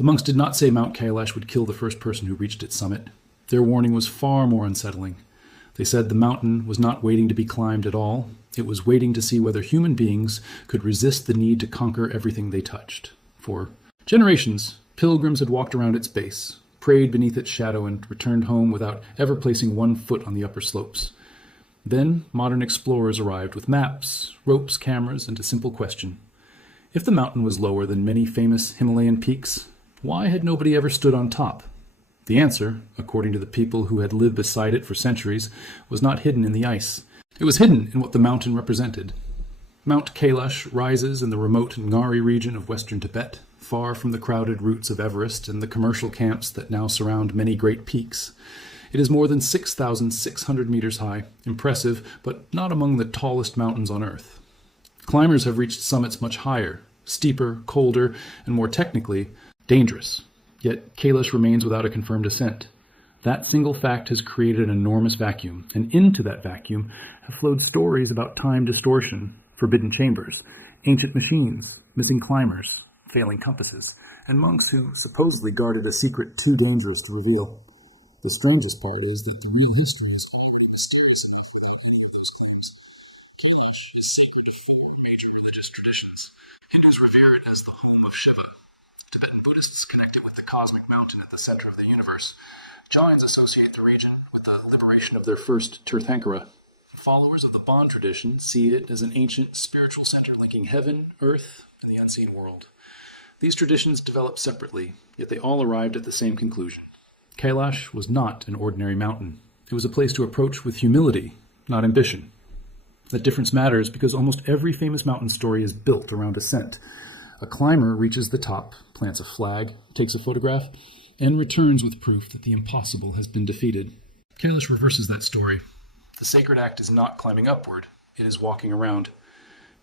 The monks did not say Mount Kailash would kill the first person who reached its summit. Their warning was far more unsettling. They said the mountain was not waiting to be climbed at all. It was waiting to see whether human beings could resist the need to conquer everything they touched. For generations, pilgrims had walked around its base, prayed beneath its shadow, and returned home without ever placing one foot on the upper slopes. Then modern explorers arrived with maps, ropes, cameras, and a simple question. If the mountain was lower than many famous Himalayan peaks, why had nobody ever stood on top? The answer, according to the people who had lived beside it for centuries, was not hidden in the ice. It was hidden in what the mountain represented. Mount Kailash rises in the remote Ngari region of western Tibet, far from the crowded routes of Everest and the commercial camps that now surround many great peaks. It is more than 6,600 meters high, impressive, but not among the tallest mountains on Earth. Climbers have reached summits much higher, steeper, colder, and more technically dangerous. Yet Kailash remains without a confirmed ascent. That single fact has created an enormous vacuum, and into that vacuum have flowed stories about time distortion, forbidden chambers, ancient machines, missing climbers, failing compasses, and monks who supposedly guarded a secret too dangerous to reveal. The strangest part is that the real history is Kailash is sacred to four major religious traditions. Hindus revere it as the home of Shiva. Tibetan Buddhists connect it with the cosmic mountain at the center of the universe. Jains associate the region with the liberation of their first Tirthankara. Followers of the Bon tradition see it as an ancient spiritual center linking heaven, earth, and the unseen world. These traditions developed separately, yet they all arrived at the same conclusion. Kailash was not an ordinary mountain. It was a place to approach with humility, not ambition. That difference matters because almost every famous mountain story is built around ascent. A climber reaches the top, plants a flag, takes a photograph, and returns with proof that the impossible has been defeated. Kailash reverses that story. The sacred act is not climbing upward, it is walking around.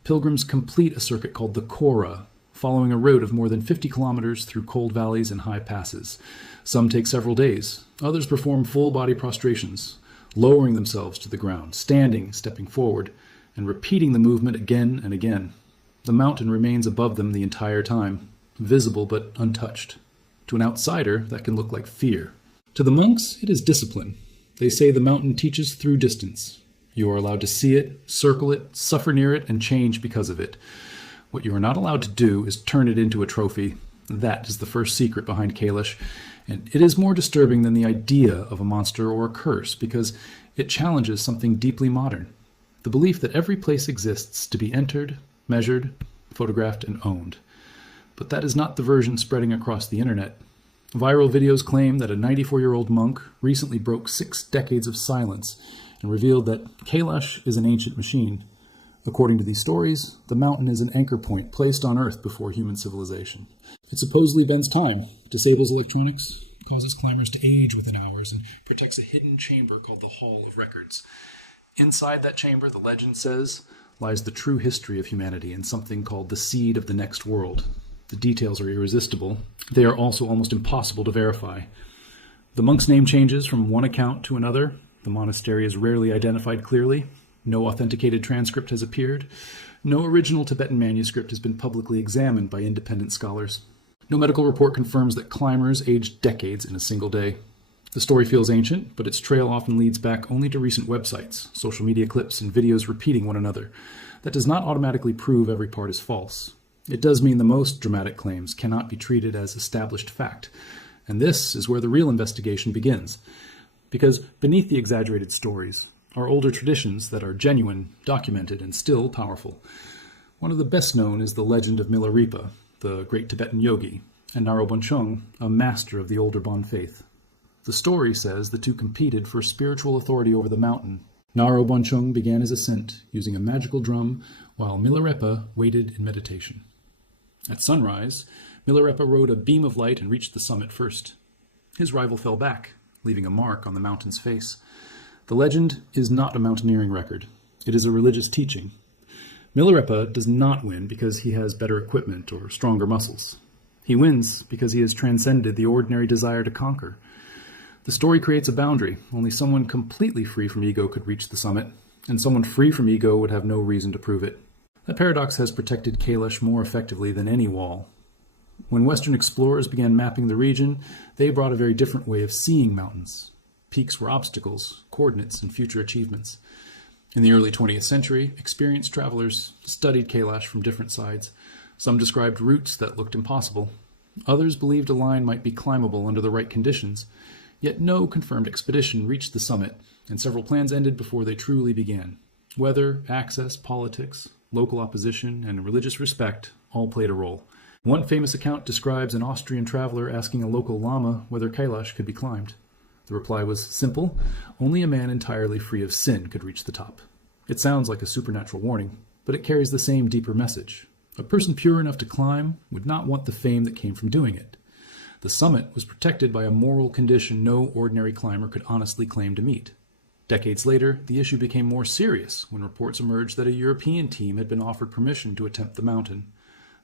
Pilgrims complete a circuit called the Kora, following a route of more than 50 kilometers through cold valleys and high passes. Some take several days. Others perform full-body prostrations, lowering themselves to the ground, standing, stepping forward, and repeating the movement again and again. The mountain remains above them the entire time, visible but untouched. To an outsider, that can look like fear. To the monks, it is discipline. They say the mountain teaches through distance. You are allowed to see it, circle it, suffer near it, and change because of it. What you are not allowed to do is turn it into a trophy. That is the first secret behind Kailash, and it is more disturbing than the idea of a monster or a curse because it challenges something deeply modern. The belief that every place exists to be entered, measured, photographed, and owned. But that is not the version spreading across the internet. Viral videos claim that a 94-year-old monk recently broke 6 decades of silence and revealed that Kailash is an ancient machine. According to these stories, the mountain is an anchor point placed on Earth before human civilization. It supposedly bends time, disables electronics, causes climbers to age within hours, and protects a hidden chamber called the Hall of Records. Inside that chamber, the legend says, lies the true history of humanity and something called the seed of the next world. The details are irresistible. They are also almost impossible to verify. The monk's name changes from one account to another. The monastery is rarely identified clearly. No authenticated transcript has appeared. No original Tibetan manuscript has been publicly examined by independent scholars. No medical report confirms that climbers aged decades in a single day. The story feels ancient, but its trail often leads back only to recent websites, social media clips, and videos repeating one another. That does not automatically prove every part is false. It does mean the most dramatic claims cannot be treated as established fact. And this is where the real investigation begins. Because beneath the exaggerated stories are older traditions that are genuine, documented, and still powerful. One of the best known is the legend of Milarepa, the great Tibetan yogi, and Naro Bonchung, a master of the older Bon faith. The story says the two competed for spiritual authority over the mountain. Naro Bonchung began his ascent using a magical drum, while Milarepa waited in meditation. At sunrise, Milarepa rode a beam of light and reached the summit first. His rival fell back, leaving a mark on the mountain's face. The legend is not a mountaineering record. It is a religious teaching. Milarepa does not win because he has better equipment or stronger muscles. He wins because he has transcended the ordinary desire to conquer. The story creates a boundary. Only someone completely free from ego could reach the summit, and someone free from ego would have no reason to prove it. That paradox has protected Kailash more effectively than any wall. When Western explorers began mapping the region, they brought a very different way of seeing mountains. Peaks were obstacles, coordinates, and future achievements. In the early 20th century, experienced travelers studied Kailash from different sides. Some described routes that looked impossible. Others believed a line might be climbable under the right conditions. Yet no confirmed expedition reached the summit, and several plans ended before they truly began. Weather, access, politics, local opposition, and religious respect all played a role. One famous account describes an Austrian traveler asking a local lama whether Kailash could be climbed. The reply was simple: only a man entirely free of sin could reach the top. It sounds like a supernatural warning, but it carries the same deeper message. A person pure enough to climb would not want the fame that came from doing it. The summit was protected by a moral condition no ordinary climber could honestly claim to meet. Decades later, the issue became more serious when reports emerged that a European team had been offered permission to attempt the mountain.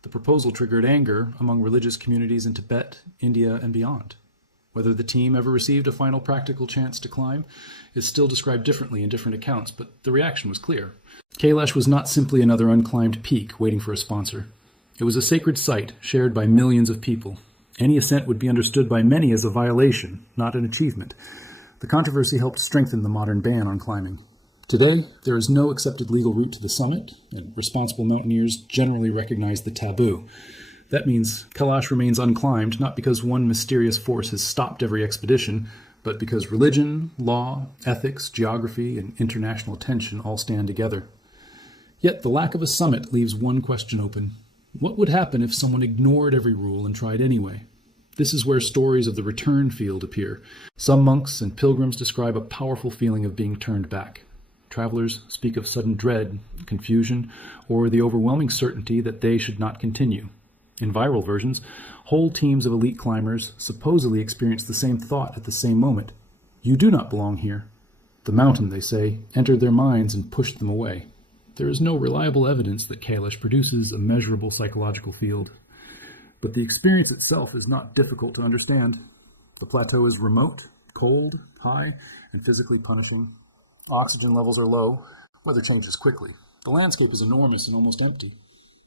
The proposal triggered anger among religious communities in Tibet, India, and beyond. Whether the team ever received a final practical chance to climb is still described differently in different accounts, but the reaction was clear. Kailash was not simply another unclimbed peak waiting for a sponsor. It was a sacred site shared by millions of people. Any ascent would be understood by many as a violation, not an achievement. The controversy helped strengthen the modern ban on climbing. Today, there is no accepted legal route to the summit, and responsible mountaineers generally recognize the taboo. That means Kailash remains unclimbed, not because one mysterious force has stopped every expedition, but because religion, law, ethics, geography, and international attention all stand together. Yet the lack of a summit leaves one question open. What would happen if someone ignored every rule and tried anyway? This is where stories of the return field appear. Some monks and pilgrims describe a powerful feeling of being turned back. Travelers speak of sudden dread, confusion, or the overwhelming certainty that they should not continue. In viral versions, whole teams of elite climbers supposedly experience the same thought at the same moment. You do not belong here. The mountain, they say, entered their minds and pushed them away. There is no reliable evidence that Kailash produces a measurable psychological field. But the experience itself is not difficult to understand. The plateau is remote, cold, high, and physically punishing. Oxygen levels are low. Weather changes quickly. The landscape is enormous and almost empty.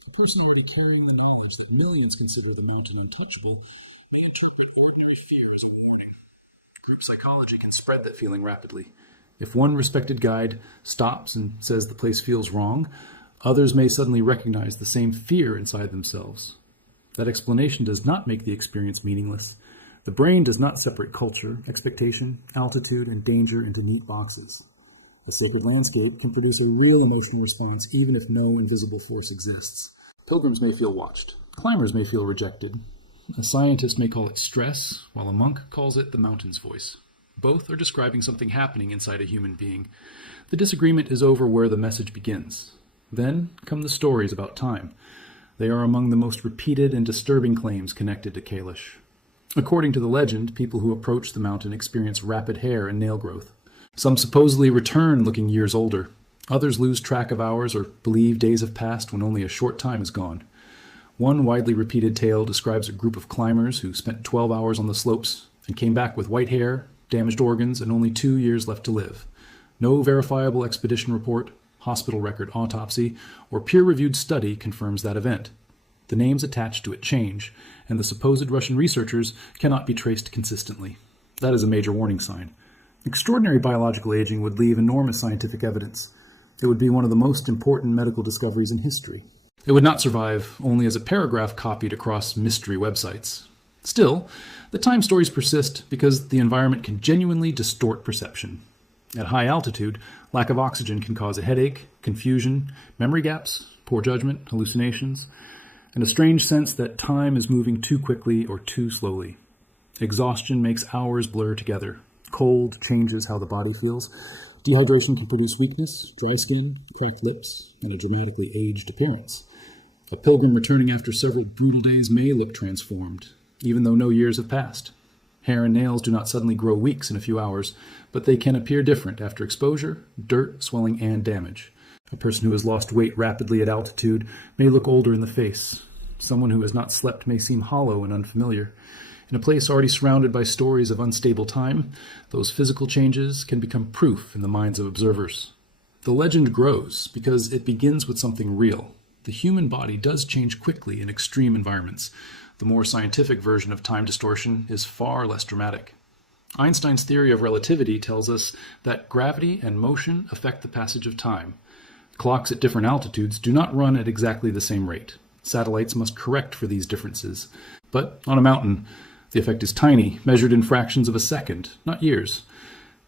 A person already carrying the knowledge that millions consider the mountain untouchable may interpret ordinary fear as a warning. Group psychology can spread that feeling rapidly. If one respected guide stops and says the place feels wrong, others may suddenly recognize the same fear inside themselves. That explanation does not make the experience meaningless. The brain does not separate culture, expectation, altitude, and danger into neat boxes. A sacred landscape can produce a real emotional response even if no invisible force exists. Pilgrims may feel watched. Climbers may feel rejected. A scientist may call it stress, while a monk calls it the mountain's voice. Both are describing something happening inside a human being. The disagreement is over where the message begins. Then come the stories about time. They are among the most repeated and disturbing claims connected to Kailash. According to the legend, people who approach the mountain experience rapid hair and nail growth. Some supposedly return looking years older. Others lose track of hours or believe days have passed when only a short time is gone. One widely repeated tale describes a group of climbers who spent 12 hours on the slopes and came back with white hair, damaged organs, and only 2 years left to live. No verifiable expedition report, hospital record autopsy, or peer-reviewed study confirms that event. The names attached to it change, and the supposed Russian researchers cannot be traced consistently. That is a major warning sign. Extraordinary biological aging would leave enormous scientific evidence. It would be one of the most important medical discoveries in history. It would not survive only as a paragraph copied across mystery websites. Still, the time stories persist because the environment can genuinely distort perception. At high altitude, lack of oxygen can cause a headache, confusion, memory gaps, poor judgment, hallucinations, and a strange sense that time is moving too quickly or too slowly. Exhaustion makes hours blur together. Cold changes how the body feels. Dehydration can produce weakness, dry skin, cracked lips, and a dramatically aged appearance. A pilgrim returning after several brutal days may look transformed, even though no years have passed. Hair and nails do not suddenly grow weeks in a few hours, but they can appear different after exposure, dirt, swelling, and damage. A person who has lost weight rapidly at altitude may look older in the face. Someone who has not slept may seem hollow and unfamiliar. In a place already surrounded by stories of unstable time, those physical changes can become proof in the minds of observers. The legend grows because it begins with something real. The human body does change quickly in extreme environments. The more scientific version of time distortion is far less dramatic. Einstein's theory of relativity tells us that gravity and motion affect the passage of time. Clocks at different altitudes do not run at exactly the same rate. Satellites must correct for these differences. But on a mountain, the effect is tiny, measured in fractions of a second, not years.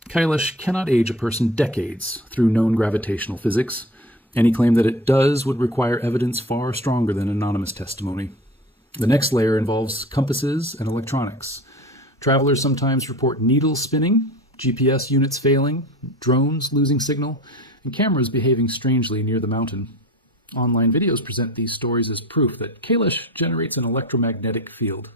Kailash cannot age a person decades through known gravitational physics. Any claim that it does would require evidence far stronger than anonymous testimony. The next layer involves compasses and electronics. Travelers sometimes report needles spinning, GPS units failing, drones losing signal, and cameras behaving strangely near the mountain. Online videos present these stories as proof that Kailash generates an electromagnetic field.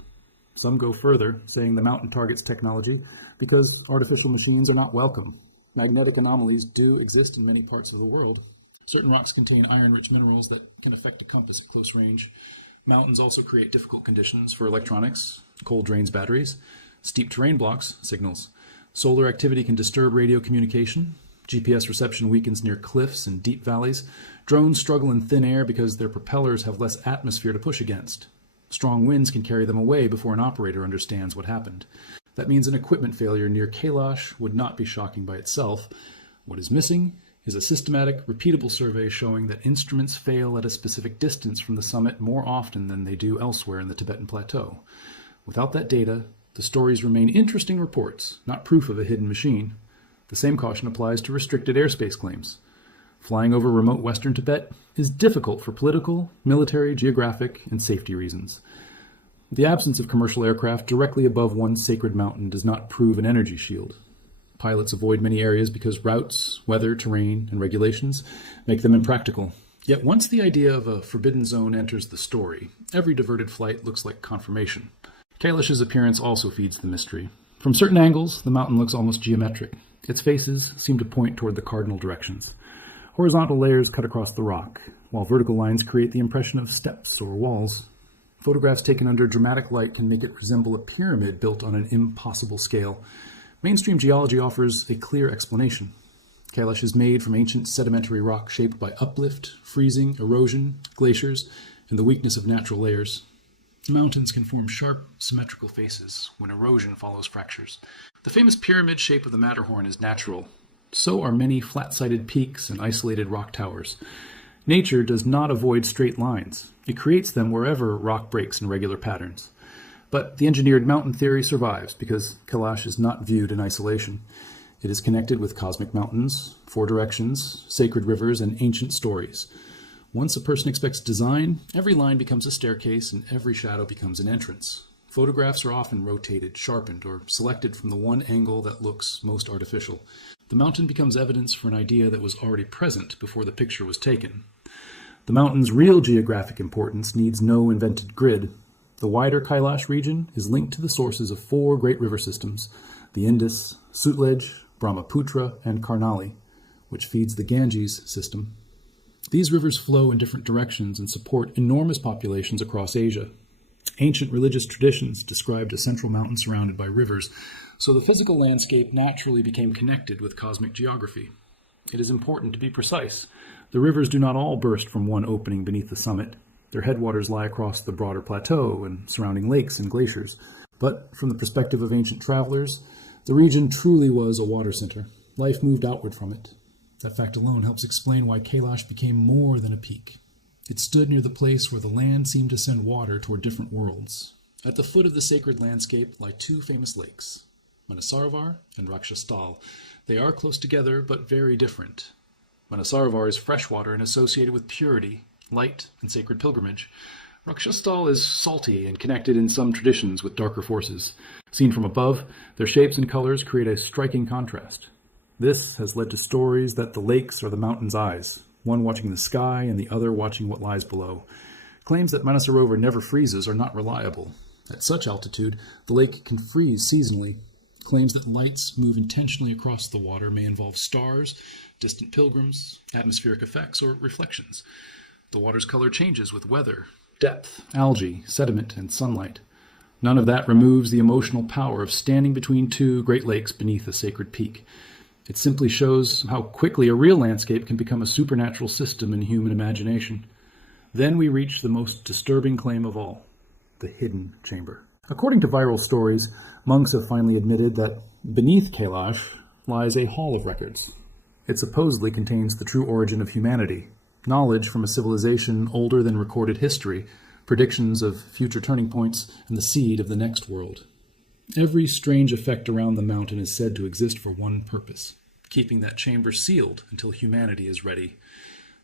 Some go further, saying the mountain targets technology because artificial machines are not welcome. Magnetic anomalies do exist in many parts of the world. Certain rocks contain iron-rich minerals that can affect a compass at close range. Mountains also create difficult conditions for electronics. Cold drains batteries. Steep terrain blocks signals. Solar activity can disturb radio communication. GPS reception weakens near cliffs and deep valleys. Drones struggle in thin air because their propellers have less atmosphere to push against. Strong winds can carry them away before an operator understands what happened. That means an equipment failure near Kailash would not be shocking by itself. What is missing is a systematic, repeatable survey showing that instruments fail at a specific distance from the summit more often than they do elsewhere in the Tibetan Plateau. Without that data, the stories remain interesting reports, not proof of a hidden machine. The same caution applies to restricted airspace claims. Flying over remote western Tibet is difficult for political, military, geographic, and safety reasons. The absence of commercial aircraft directly above one sacred mountain does not prove an energy shield. Pilots avoid many areas because routes, weather, terrain, and regulations make them impractical. Yet once the idea of a forbidden zone enters the story, every diverted flight looks like confirmation. Kailash's appearance also feeds the mystery. From certain angles, the mountain looks almost geometric. Its faces seem to point toward the cardinal directions. Horizontal layers cut across the rock, while vertical lines create the impression of steps or walls. Photographs taken under dramatic light can make it resemble a pyramid built on an impossible scale. Mainstream geology offers a clear explanation. Kailash is made from ancient sedimentary rock shaped by uplift, freezing, erosion, glaciers, and the weakness of natural layers. Mountains can form sharp, symmetrical faces when erosion follows fractures. The famous pyramid shape of the Matterhorn is natural. So are many flat-sided peaks and isolated rock towers. Nature does not avoid straight lines. It creates them wherever rock breaks in regular patterns. But the engineered mountain theory survives because Kailash is not viewed in isolation. It is connected with cosmic mountains, four directions, sacred rivers, and ancient stories. Once a person expects design, every line becomes a staircase and every shadow becomes an entrance. Photographs are often rotated, sharpened, or selected from the one angle that looks most artificial. The mountain becomes evidence for an idea that was already present before the picture was taken. The mountain's real geographic importance needs no invented grid. The wider Kailash region is linked to the sources of four great river systems, the Indus, Sutlej, Brahmaputra, and Karnali, which feeds the Ganges system. These rivers flow in different directions and support enormous populations across Asia. Ancient religious traditions described a central mountain surrounded by rivers, so the physical landscape naturally became connected with cosmic geography. It is important to be precise. The rivers do not all burst from one opening beneath the summit. Their headwaters lie across the broader plateau and surrounding lakes and glaciers. But from the perspective of ancient travelers, the region truly was a water center. Life moved outward from it. That fact alone helps explain why Kailash became more than a peak. It stood near the place where the land seemed to send water toward different worlds. At the foot of the sacred landscape lie two famous lakes, Mansarovar and Rakshastal. They are close together, but very different. Mansarovar is freshwater and associated with purity, light, and sacred pilgrimage. Rakshastal is salty and connected in some traditions with darker forces. Seen from above, their shapes and colors create a striking contrast. This has led to stories that the lakes are the mountain's eyes, one watching the sky and the other watching what lies below. Claims that Mansarovar never freezes are not reliable. At such altitude, the lake can freeze seasonally. Claims that lights move intentionally across the water may involve stars, distant pilgrims, atmospheric effects, or reflections. The water's color changes with weather, depth, algae, sediment, and sunlight. None of that removes the emotional power of standing between two great lakes beneath a sacred peak. It simply shows how quickly a real landscape can become a supernatural system in human imagination. Then we reach the most disturbing claim of all. the hidden chamber. According to viral stories, monks have finally admitted that beneath Kailash lies a hall of records. It supposedly contains the true origin of humanity, knowledge from a civilization older than recorded history, predictions of future turning points, and the seed of the next world. Every strange effect around the mountain is said to exist for one purpose: keeping that chamber sealed until humanity is ready.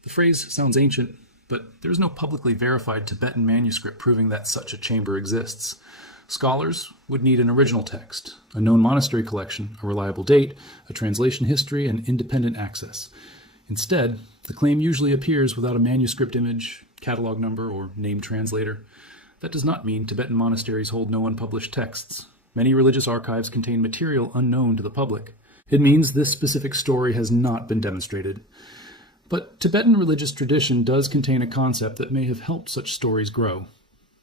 The phrase sounds ancient, but there is no publicly verified Tibetan manuscript proving that such a chamber exists. Scholars would need an original text, a known monastery collection, a reliable date, a translation history, and independent access. Instead, the claim usually appears without a manuscript image, catalog number, or named translator. That does not mean Tibetan monasteries hold no unpublished texts. Many religious archives contain material unknown to the public. It means this specific story has not been demonstrated. But Tibetan religious tradition does contain a concept that may have helped such stories grow.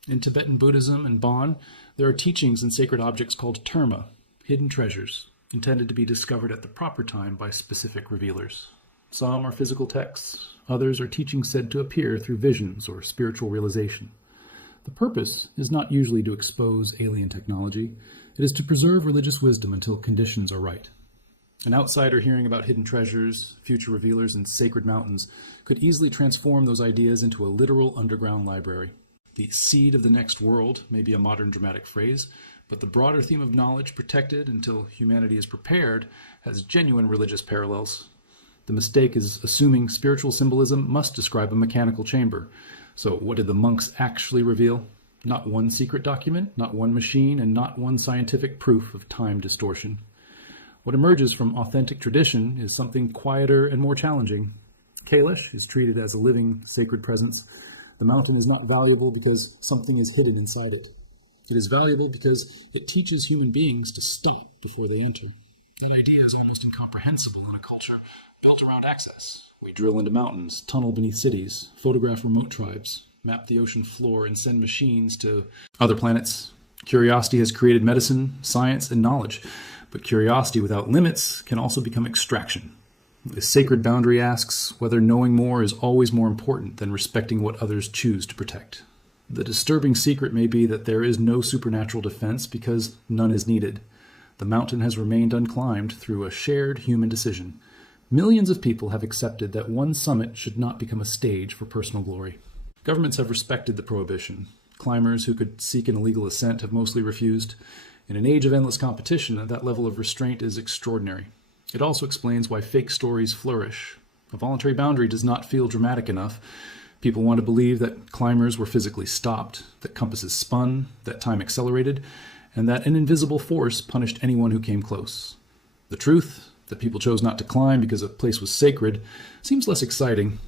In Tibetan Buddhism and Bon, there are teachings and sacred objects called terma, hidden treasures, intended to be discovered at the proper time by specific revealers. Some are physical texts, others are teachings said to appear through visions or spiritual realization. The purpose is not usually to expose alien technology. It is to preserve religious wisdom until conditions are right. An outsider hearing about hidden treasures, future revealers, and sacred mountains could easily transform those ideas into a literal underground library. The seed of the next world may be a modern dramatic phrase, but the broader theme of knowledge protected until humanity is prepared has genuine religious parallels. The mistake is assuming spiritual symbolism must describe a mechanical chamber. So what did the monks actually reveal? Not one secret document, not one machine, and not one scientific proof of time distortion. What emerges from authentic tradition is something quieter and more challenging. Kailash is treated as a living, sacred presence. The mountain is not valuable because something is hidden inside it. It is valuable because it teaches human beings to stop before they enter. That idea is almost incomprehensible in a culture built around access. We drill into mountains, tunnel beneath cities, photograph remote tribes, map the ocean floor, and send machines to other planets. Curiosity has created medicine, science, and knowledge. But curiosity without limits can also become extraction. The sacred boundary asks whether knowing more is always more important than respecting what others choose to protect. The disturbing secret may be that there is no supernatural defense because none is needed. The mountain has remained unclimbed through a shared human decision. Millions of people have accepted that one summit should not become a stage for personal glory. Governments have respected the prohibition. Climbers who could seek an illegal ascent have mostly refused. In an age of endless competition, that level of restraint is extraordinary. It also explains why fake stories flourish. A voluntary boundary does not feel dramatic enough. People want to believe that climbers were physically stopped, that compasses spun, that time accelerated, and that an invisible force punished anyone who came close. The truth, that people chose not to climb because a place was sacred, seems less exciting.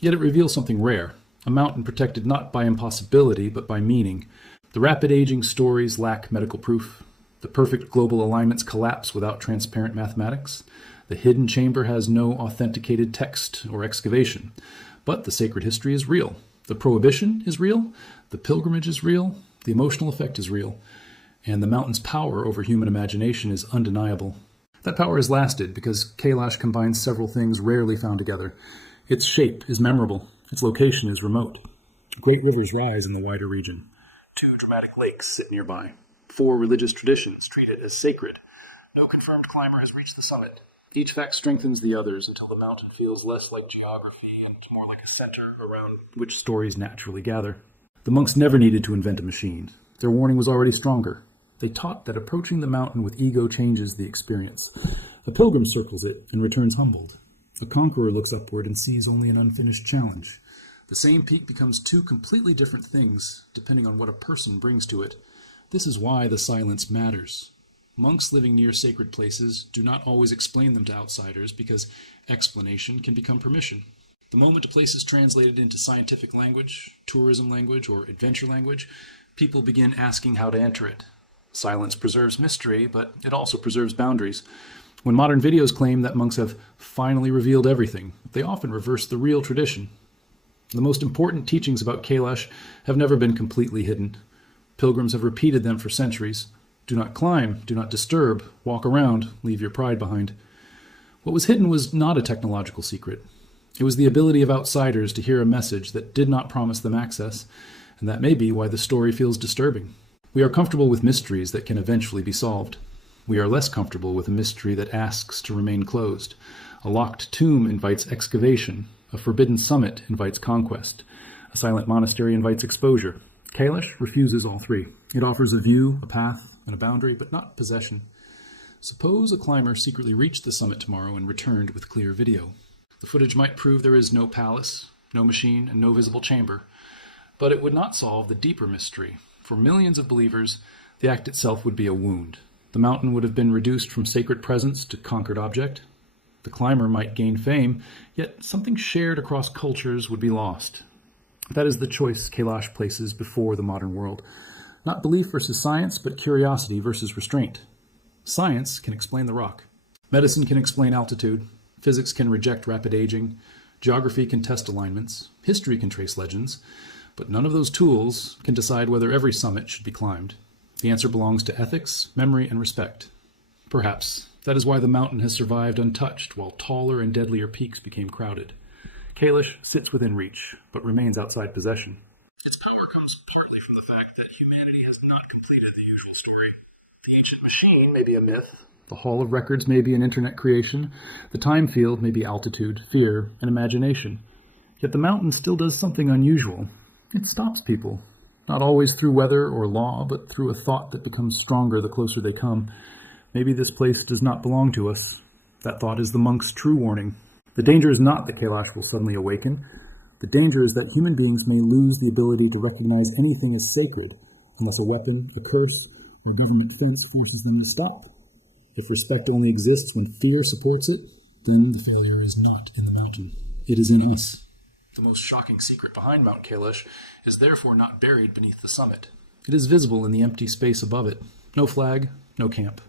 Yet it reveals something rare, a mountain protected not by impossibility but by meaning. The rapid aging stories lack medical proof. The perfect global alignments collapse without transparent mathematics. The hidden chamber has no authenticated text or excavation. But the sacred history is real. The prohibition is real. The pilgrimage is real. The emotional effect is real. And the mountain's power over human imagination is undeniable. That power has lasted because Kailash combines several things rarely found together. Its shape is memorable. Its location is remote. Great rivers rise in the wider region. 2 dramatic lakes sit nearby. 4 religious traditions treat it as sacred. No confirmed climber has reached the summit. Each fact strengthens the others until the mountain feels less like geography and more like a center around which stories naturally gather. The monks never needed to invent a machine. Their warning was already stronger. They taught that approaching the mountain with ego changes the experience. A pilgrim circles it and returns humbled. A conqueror looks upward and sees only an unfinished challenge. The same peak becomes 2 completely different things, depending on what a person brings to it. This is why the silence matters. Monks living near sacred places do not always explain them to outsiders because explanation can become permission. The moment a place is translated into scientific language, tourism language, or adventure language, people begin asking how to enter it. Silence preserves mystery, but it also preserves boundaries. When modern videos claim that monks have finally revealed everything, they often reverse the real tradition. The most important teachings about Kailash have never been completely hidden. Pilgrims have repeated them for centuries. Do not climb, do not disturb, walk around, leave your pride behind. What was hidden was not a technological secret. It was the ability of outsiders to hear a message that did not promise them access, and that may be why the story feels disturbing. We are comfortable with mysteries that can eventually be solved. We are less comfortable with a mystery that asks to remain closed. A locked tomb invites excavation. A forbidden summit invites conquest. A silent monastery invites exposure. Kailash refuses all three. It offers a view, a path, and a boundary, but not possession. Suppose a climber secretly reached the summit tomorrow and returned with clear video. The footage might prove there is no palace, no machine, and no visible chamber. But it would not solve the deeper mystery. For millions of believers, the act itself would be a wound. The mountain would have been reduced from sacred presence to conquered object. The climber might gain fame, yet something shared across cultures would be lost. That is the choice Kailash places before the modern world. Not belief versus science, but curiosity versus restraint. Science can explain the rock. Medicine can explain altitude. Physics can reject rapid aging. Geography can test alignments. History can trace legends. But none of those tools can decide whether every summit should be climbed. The answer belongs to ethics, memory, and respect. Perhaps that is why the mountain has survived untouched while taller and deadlier peaks became crowded. Kailash sits within reach, but remains outside possession. Its power comes partly from the fact that humanity has not completed the usual story. The ancient machine may be a myth. The Hall of Records may be an internet creation. The time field may be altitude, fear, and imagination. Yet the mountain still does something unusual. It stops people. Not always through weather or law, but through a thought that becomes stronger the closer they come. Maybe this place does not belong to us. That thought is the monk's true warning. The danger is not that Kailash will suddenly awaken. The danger is that human beings may lose the ability to recognize anything as sacred, unless a weapon, a curse, or a government fence forces them to stop. If respect only exists when fear supports it, then the failure is not in the mountain. It is in us. The most shocking secret behind Mount Kailash is therefore not buried beneath the summit. It is visible in the empty space above it. No flag, no camp.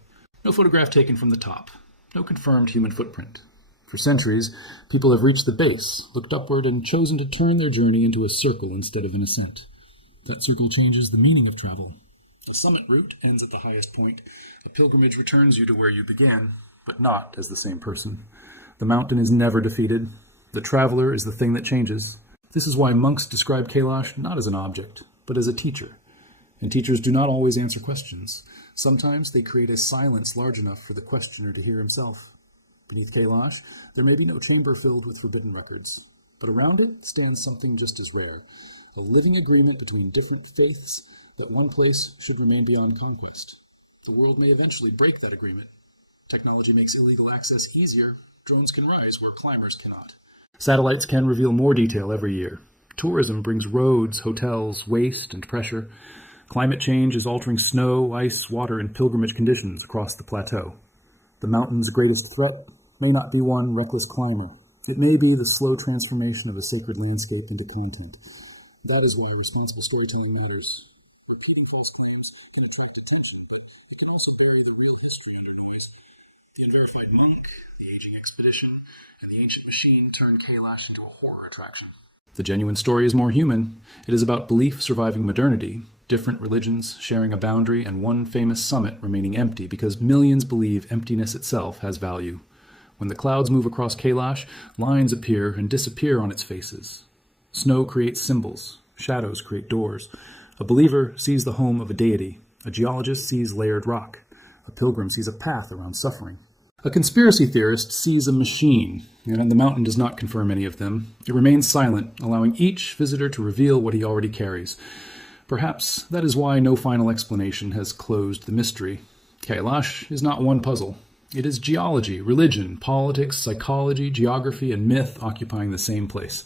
No photograph taken from the top. No confirmed human footprint. For centuries, people have reached the base, looked upward, and chosen to turn their journey into a circle instead of an ascent. That circle changes the meaning of travel. A summit route ends at the highest point. A pilgrimage returns you to where you began, but not as the same person. The mountain is never defeated. The traveler is the thing that changes. This is why monks describe Kailash not as an object, but as a teacher. And teachers do not always answer questions. Sometimes they create a silence large enough for the questioner to hear himself. Beneath Kailash, there may be no chamber filled with forbidden records, but around it stands something just as rare, a living agreement between different faiths that one place should remain beyond conquest. The world may eventually break that agreement. Technology makes illegal access easier. Drones can rise where climbers cannot. Satellites can reveal more detail every year. Tourism brings roads, hotels, waste, and pressure. Climate change is altering snow, ice, water, and pilgrimage conditions across the plateau. The mountain's greatest threat may not be one reckless climber. It may be the slow transformation of a sacred landscape into content. That is why responsible storytelling matters. Repeating false claims can attract attention, but it can also bury the real history under noise. The unverified monk, the aging expedition, and the ancient machine turn Kailash into a horror attraction. The genuine story is more human. It is about belief surviving modernity, different religions sharing a boundary, and one famous summit remaining empty because millions believe emptiness itself has value. When the clouds move across Kailash, lines appear and disappear on its faces. Snow creates symbols. Shadows create doors. A believer sees the home of a deity. A geologist sees layered rock. A pilgrim sees a path around suffering. A conspiracy theorist sees a machine, and the mountain does not confirm any of them. It remains silent, allowing each visitor to reveal what he already carries. Perhaps that is why no final explanation has closed the mystery. Kailash is not one puzzle. It is geology, religion, politics, psychology, geography, and myth occupying the same place.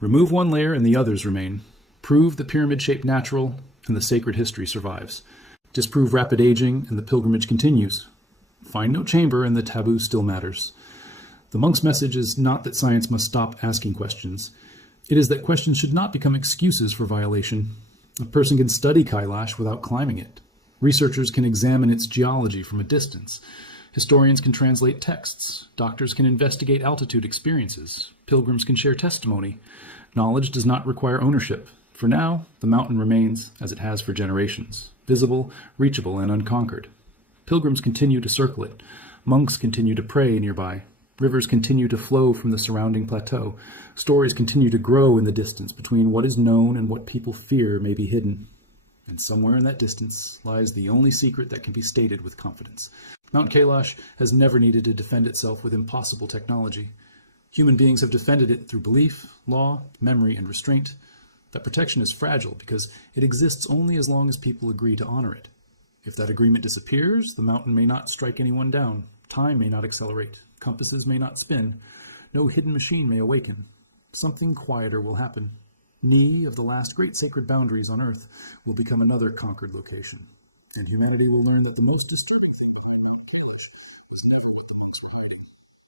Remove one layer and the others remain. Prove the pyramid-shaped natural, and the sacred history survives. Disprove rapid aging, and the pilgrimage continues. Find no chamber, and the taboo still matters. The monk's message is not that science must stop asking questions. It is that questions should not become excuses for violation. A person can study Kailash without climbing it. Researchers can examine its geology from a distance. Historians can translate texts. Doctors can investigate altitude experiences. Pilgrims can share testimony. Knowledge does not require ownership. For now, the mountain remains as it has for generations, visible, reachable, and unconquered. Pilgrims continue to circle it. Monks continue to pray nearby. Rivers continue to flow from the surrounding plateau. Stories continue to grow in the distance between what is known and what people fear may be hidden. And somewhere in that distance lies the only secret that can be stated with confidence. Mount Kailash has never needed to defend itself with impossible technology. Human beings have defended it through belief, law, memory, and restraint. That protection is fragile because it exists only as long as people agree to honor it. If that agreement disappears, the mountain may not strike anyone down. Time may not accelerate. Compasses may not spin. No hidden machine may awaken. Something quieter will happen. Ni, of the last great sacred boundaries on Earth, will become another conquered location. And humanity will learn that the most disturbing thing behind Mount Kailash was never what the monks were hiding.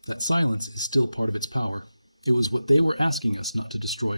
That silence is still part of its power. It was what they were asking us not to destroy.